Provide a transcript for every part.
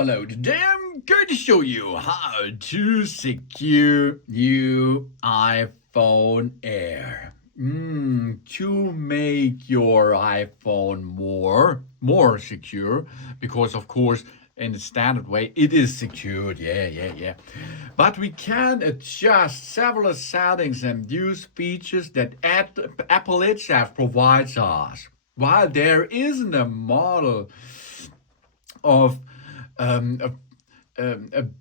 Hello. Today I'm going to show you how to secure new iPhone Air. To make your iPhone more secure, because of course in the standard way it is secured. Yeah. But we can adjust several settings and use features that Apple itself provides us. While there isn't a model of a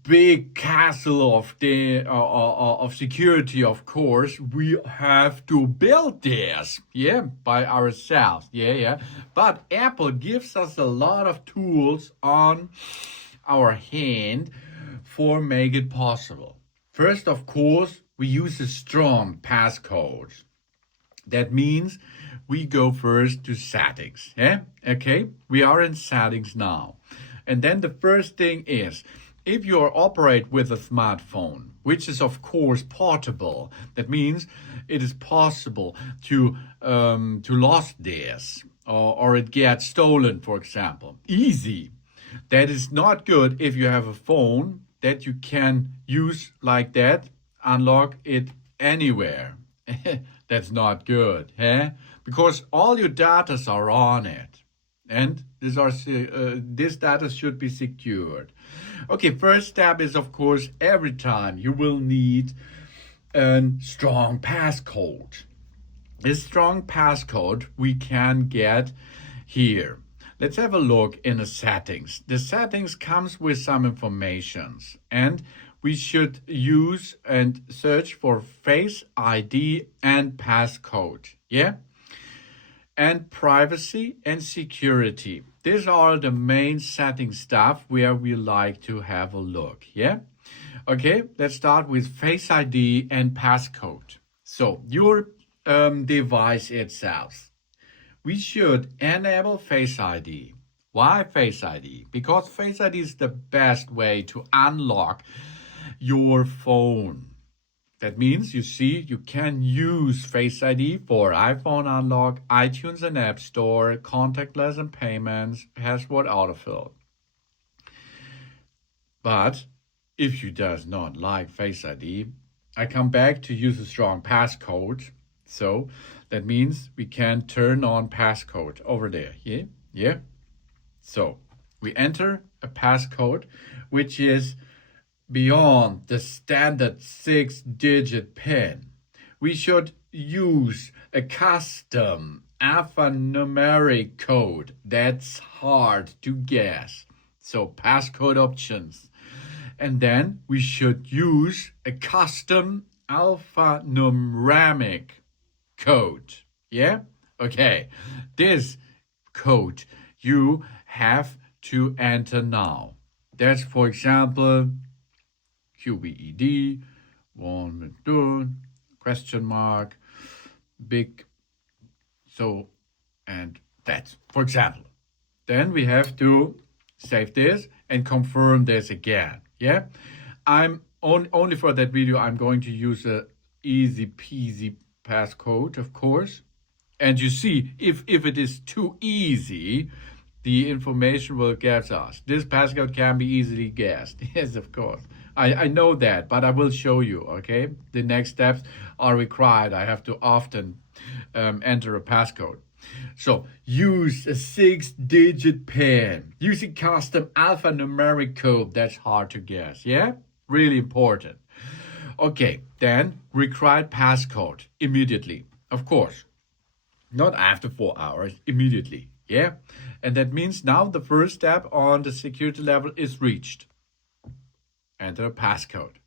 big castle of security, of course, we have to build this, by ourselves, But Apple gives us a lot of tools on our hand for make it possible. First, of course, we use a strong passcode. That means we go first to settings. Okay, we are in settings now. And then the first thing is, if you operate with a smartphone, which is of course portable, that means it is possible to lose this or it gets stolen, for example. Easy. That is not good if you have a phone that you can use like that, unlock it anywhere. That's not good, because all your data are on it. And this data should be secured. Okay, first step is, of course, every time you will need a strong passcode. This strong passcode we can get here. Let's have a look in the settings. The settings comes with some informations, and we should use and search for Face ID and passcode. And privacy and security. These are the main setting stuff where we like to have a look. Okay, let's start with Face ID and passcode. So your device itself. We should enable Face ID. Why Face ID? Because Face ID is the best way to unlock your phone. That means, you can use Face ID for iPhone unlock, iTunes and App Store, contactless and payments, password autofill. But if you does not like Face ID, I come back to use a strong passcode. So that means we can turn on passcode over there. So we enter a passcode, which is beyond the standard 6-digit PIN. We should use a custom alphanumeric code that's hard to guess. So passcode options. And then we should use a custom alphanumeric code. Okay. This code you have to enter now. That's, for example, QBED, question mark, big, so, and that, for example. Then we have to save this and confirm this again. I'm only for that video, I'm going to use a easy peasy passcode, of course. And you see, if it is too easy, the information will get us. This passcode can be easily guessed. Yes, of course. I know that, but I will show you, okay? The next steps are required. I have to often enter a passcode. So use a 6-digit PIN. Using custom alphanumeric code, that's hard to guess, Really important. Okay, then required passcode immediately. Of course, not after 4 hours, immediately, And that means now the first step on the security level is reached. Enter a passcode.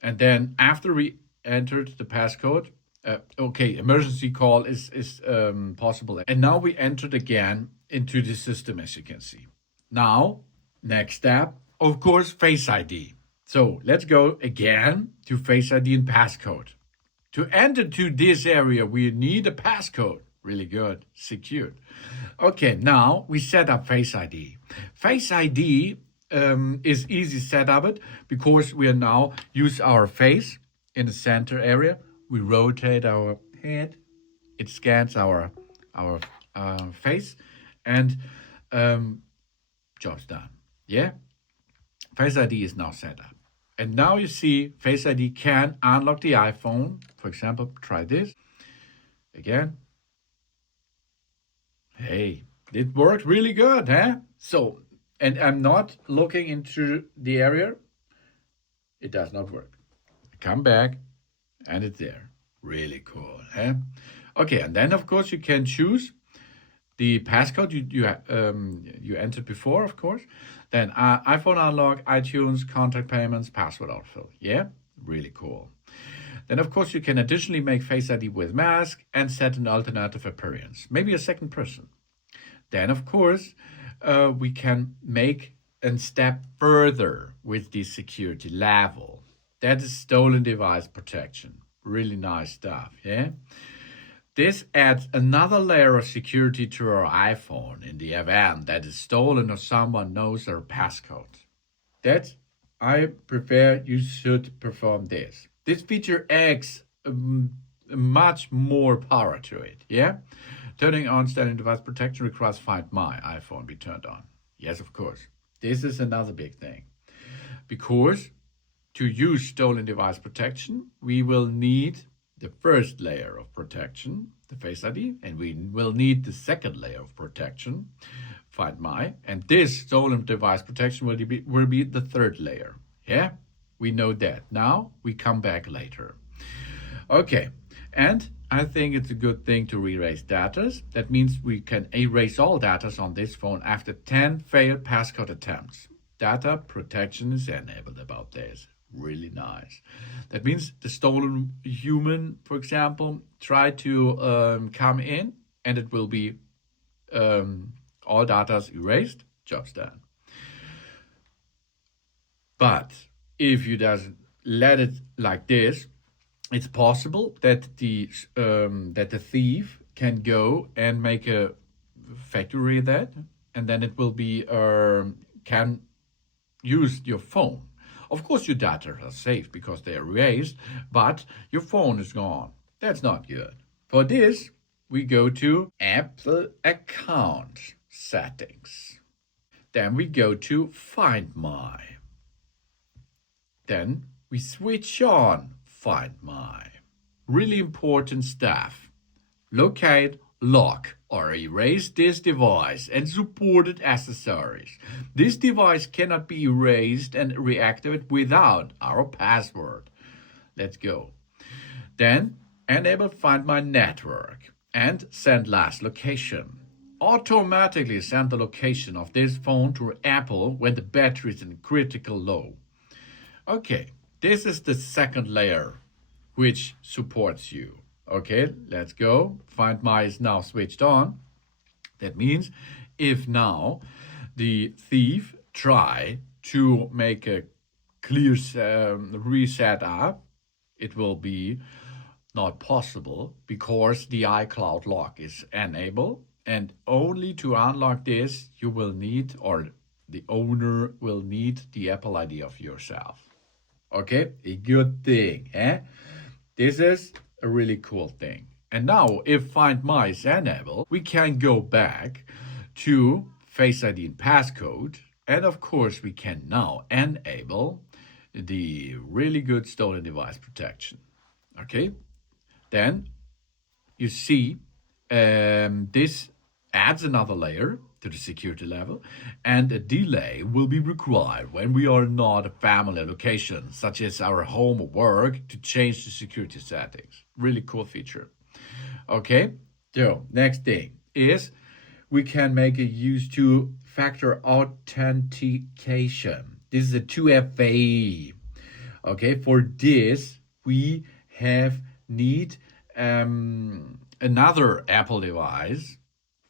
And then after we entered the passcode, emergency call is possible. And now we entered again into the system, as you can see. Now, next step, of course, Face ID. So let's go again to Face ID and passcode. To enter to this area, we need a passcode. Really good, secured. Okay, now we set up Face ID. Face ID is easy set up it because we are now use our face in the center area. We rotate our head. It scans our face, and job's done. Yeah? Face ID is now set up. And now you see Face ID can unlock the iPhone. For example, try this. Again. Hey, it worked really good, huh? So, and I'm not looking into the area. It does not work. Come back, and it's there. Really cool, huh? Okay, and then of course you can choose the passcode you entered before, of course. Then iPhone unlock, iTunes, contact payments, password autofill. Yeah, really cool. Then of course you can additionally make Face ID with mask and set an alternative appearance, maybe a second person. Then of course we can make a step further with the security level. That is stolen device protection. Really nice stuff, yeah? This adds another layer of security to our iPhone in the event that is stolen or someone knows our passcode. That I prefer you should perform this. This feature adds much more power to it, yeah? Turning on stolen device protection requires Find My iPhone be turned on. Yes, of course. This is another big thing. Because to use stolen device protection, we will need the first layer of protection, the Face ID, and we will need the second layer of protection, Find My, and this stolen device protection will be the third layer. Yeah, we know that. Now we come back later. Okay, and I think it's a good thing to erase data. That means we can erase all data on this phone after 10 failed passcode attempts. Data protection is enabled about this. Really nice. That means the stolen human, for example, try to come in and it will be all data erased, job's done. But if you doesn't let it like this, it's possible that the thief can go and make a factory of that, and then it will be can use your phone. Of course, your data are safe because they are erased, but your phone is gone. That's not good. For this, we go to Apple account settings. Then we go to Find My. Then we switch on Find My. Really important stuff. Locate, lock, or erase this device and supported accessories. This device cannot be erased and reactivated without our password. Let's go. Then enable Find My network and send last location. Automatically send the location of this phone to Apple when the battery is in critical low. Okay, this is the second layer which supports you. Okay, let's go. Find My is now switched on. That means if now the thief try to make a clear reset up, it will be not possible because the iCloud lock is enabled, and only to unlock this you will need, or the owner will need, the Apple ID of yourself. Okay, a good thing, eh? This is a really cool thing. And now if Find My is enabled, we can go back to Face ID and passcode. And of course, we can now enable the really good stolen device protection. Okay, then you see this adds another layer to the security level, and a delay will be required when we are not a family location, such as our home or work, to change the security settings. Really cool feature. Okay, so next thing is we can make a use two-factor authentication. This is a 2FA. Okay, for this we need another Apple device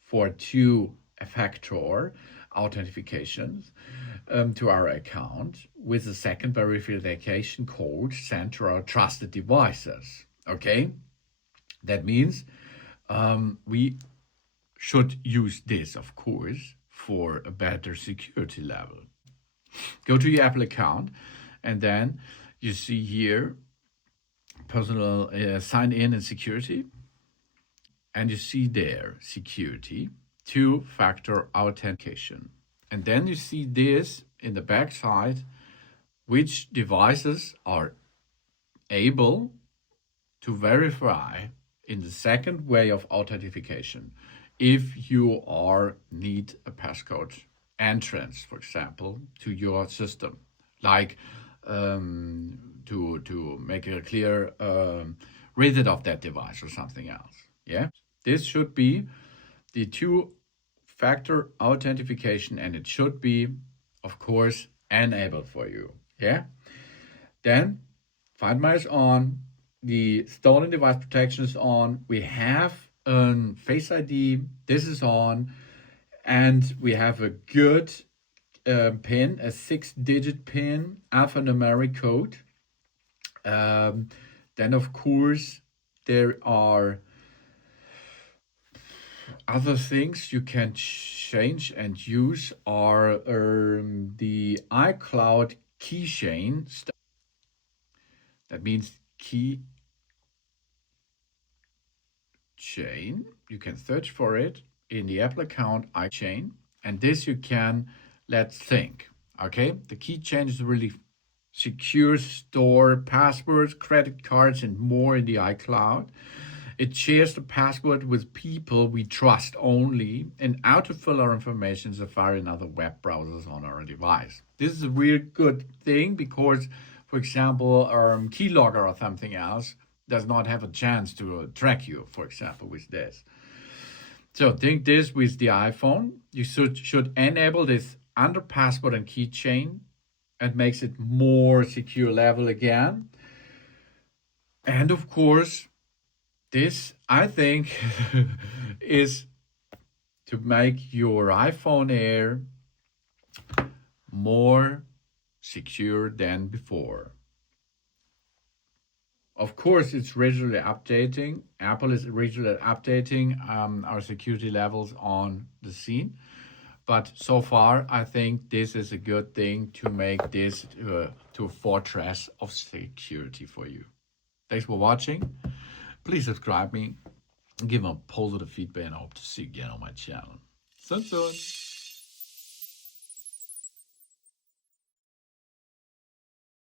for two-factor authentications to our account with a second verification code sent to our trusted devices. Okay, that means we should use this, of course, for a better security level. Go to your Apple account, and then you see here personal sign in and security, and you see there security, two-factor authentication. And then you see this in the back side, which devices are able to verify in the second way of authentication if you need a passcode entrance, for example, to your system, like to make a clear reset of that device or something else. Yeah, this should be the two-factor authentication, and it should be, of course, enabled for you. Yeah. Then Find My is on. The stolen device protection is on. We have Face ID. This is on, and we have a good PIN, a 6-digit PIN, alphanumeric code. Then, of course, there are other things you can change and use are the iCloud keychain. That means key chain. You can search for it in the Apple account iChain, and this you can let's think. Okay, the keychain is really secure, store passwords, credit cards, and more in the iCloud. It shares the password with people we trust only and autofill our information in Safari and other web browsers on our device. This is a really good thing because, for example, Keylogger or something else does not have a chance to track you, for example, with this. So think this with the iPhone. You should enable this under password and keychain. It makes it more secure level again. And of course, this, I think, is to make your iPhone Air more secure than before. Of course, it's regularly updating. Apple is regularly updating our security levels on the scene. But so far, I think this is a good thing to make this to a fortress of security for you. Thanks for watching. Please subscribe me, give me a positive feedback, and I hope to see you again on my channel. Soon.